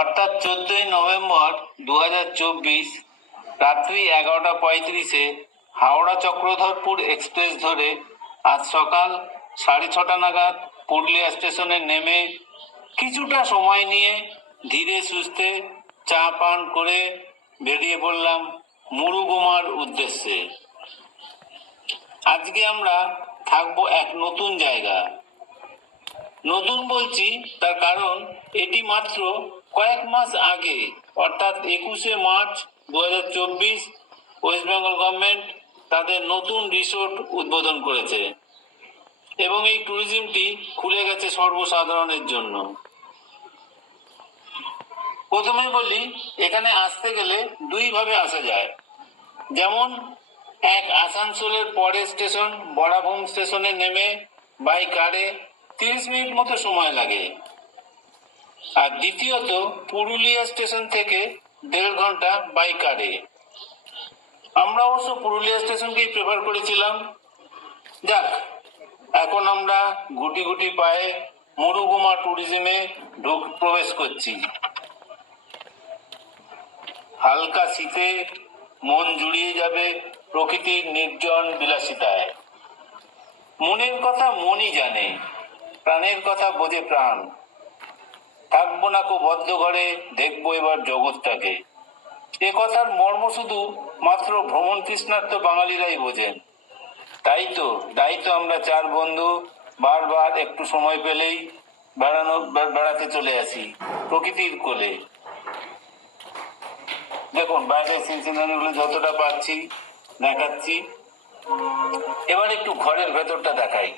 অর্থাৎ 14ই নভেম্বর 2024 রাত্রি 11:35 হাওড়া চক্রধরপুর এক্সপ্রেস ধরে আজ সকাল 6:30 নাগাদ পুরুলিয়া স্টেশনে নেমে কিছুটা সময় নিয়ে ধীরে সুস্থে চা পান করে বেরিয়ে পড়লাম মুরুগুমার উদ্দেশ্যে। আজকে আমরা থাকবো এক নতুন জায়গা। নতুন বলছি তার কারণ এটি মাত্র কয়েক মাস আগে অর্থাৎ 21শে মার্চ 2024 ওয়েস্ট বেঙ্গল গভর্নমেন্ট তাদের নতুন রিসোর্ট উদ্বোধন করেছে এবং এই ট্যুরিজমটি খুলে গেছে সর্বসাধারণের জন্য। প্রথমে বলি, এখানে আসতে গেলে দুইভাবে আসা যায়। যেমন এক, আসানসোলের পরের স্টেশন বড়াভূম স্টেশনে নেমে বাই কারে 30 মিনিট মতো সময় লাগে। আর দ্বিতীয়ত পুরুলিয়া স্টেশন থেকে 1.5 ঘন্টা বাই কারে। আমরা অবশ্য পুরুলিয়া স্টেশনকেই প্রেফার করেছিলাম। যাক, এখন আমরা গুটি গুটি পায়ে মুরুগুমা ট্যুরিজমে প্রবেশ করছি। হালকা শীতে মন জুড়িয়ে যাবে প্রকৃতির নির্জন বিলাসিতায়। মনের কথা মনই জানে, প্রাণের কথা বোঝে প্রাণ। থাকবো না কো বদ্ধ ঘরে, দেখবো এবার জগৎটাকে। এ কথার মর্ম শুধু মাত্র ভ্রমণ তৃষ্ণার্ত বাঙালিরাই বোঝেন। তাই তো আমরা 4 বন্ধু বারবার একটু সময় পেলেই বেড়াতে চলে আসি প্রকৃতির কোলে। দেখুন, বাইরে সিনসিনারি গুলো যতটা পাচ্ছি দেখাচ্ছি। এবার একটু ঘরের ভেতরটা দেখাই।